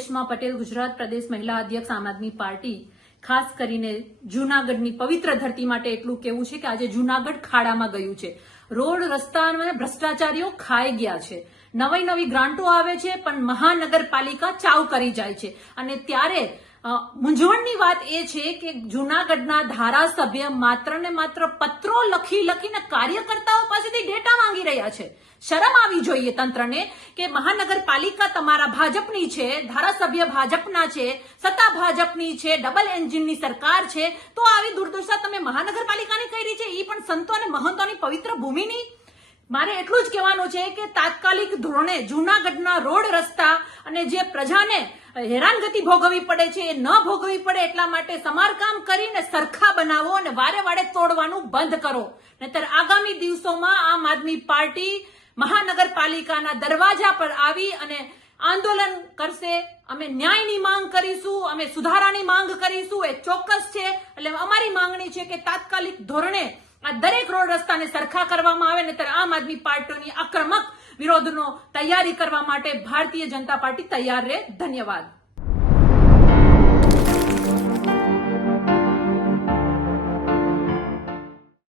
રેશમા પટેલ, ગુજરાત પ્રદેશ મહિલા અધ્યક્ષ, આમ આદમી પાર્ટી. ખાસ કરીને જૂનાગઢની પવિત્ર ધરતી માટે એટલું કહેવું છે કે આજે જૂનાગઢ ખાડામાં ગયું છે. રોડ રસ્તા ભ્રષ્ટાચારીઓ ખાઈ ગયા છે. નવી ગ્રાન્ટો આવે છે પણ મહાનગરપાલિકા ચાવ કરી જાય છે. અને ત્યારે મૂંઝવણની વાત એ છે કે જૂનાગઢના ધારાસભ્ય માત્ર ને માત્ર પત્રો લખીને કાર્યકર્તાઓ પાસેથી ડેટા માંગી રહ્યા છે. શરમ આવી જોઈએ તંત્રને કે મહાનગરપાલિકા તમારા ભાજપની છે, ધારાસભ્ય ભાજપના છે, સત્તા ભાજપની છે, ડબલ એન્જિનની સરકાર છે, તો આવી દુર્દશા તમે મહાનગરપાલિકાની કરી છે, એ પણ સંતો અને મહંતોની પવિત્ર ભૂમિની. મારે એટલું જ કહેવાનું છે કે તાત્કાલિક ધોરણે જૂનાગઢના રોડ રસ્તા અને જે પ્રજાને હેરાનગતિ ભોગવવી પડે છે એ ન ભોગવવી પડે એટલા માટે સમારકામ કરીને સરખા બનાવો અને વારે તોડવાનું બંધ કરો. નહીતર આગામી દિવસોમાં આમ આદમી પાર્ટી મહાનગરપાલિકાના દરવાજા પર આવી અને આંદોલન કરશે. અમે ન્યાયની માંગ કરીશું, અમે સુધારાની માંગ કરીશું, એ ચોક્કસ છે. એટલે અમારી માંગણી છે કે તાત્કાલિક ધોરણે આ દરેક રોડ રસ્તાને સરખા કરવામાં આવે. નહીતર આમ આદમી પાર્ટીની આક્રમક વિરોધનો તૈયારી કરવા માટે ભારતીય જનતા પાર્ટી તૈયાર રહે. ધન્યવાદ.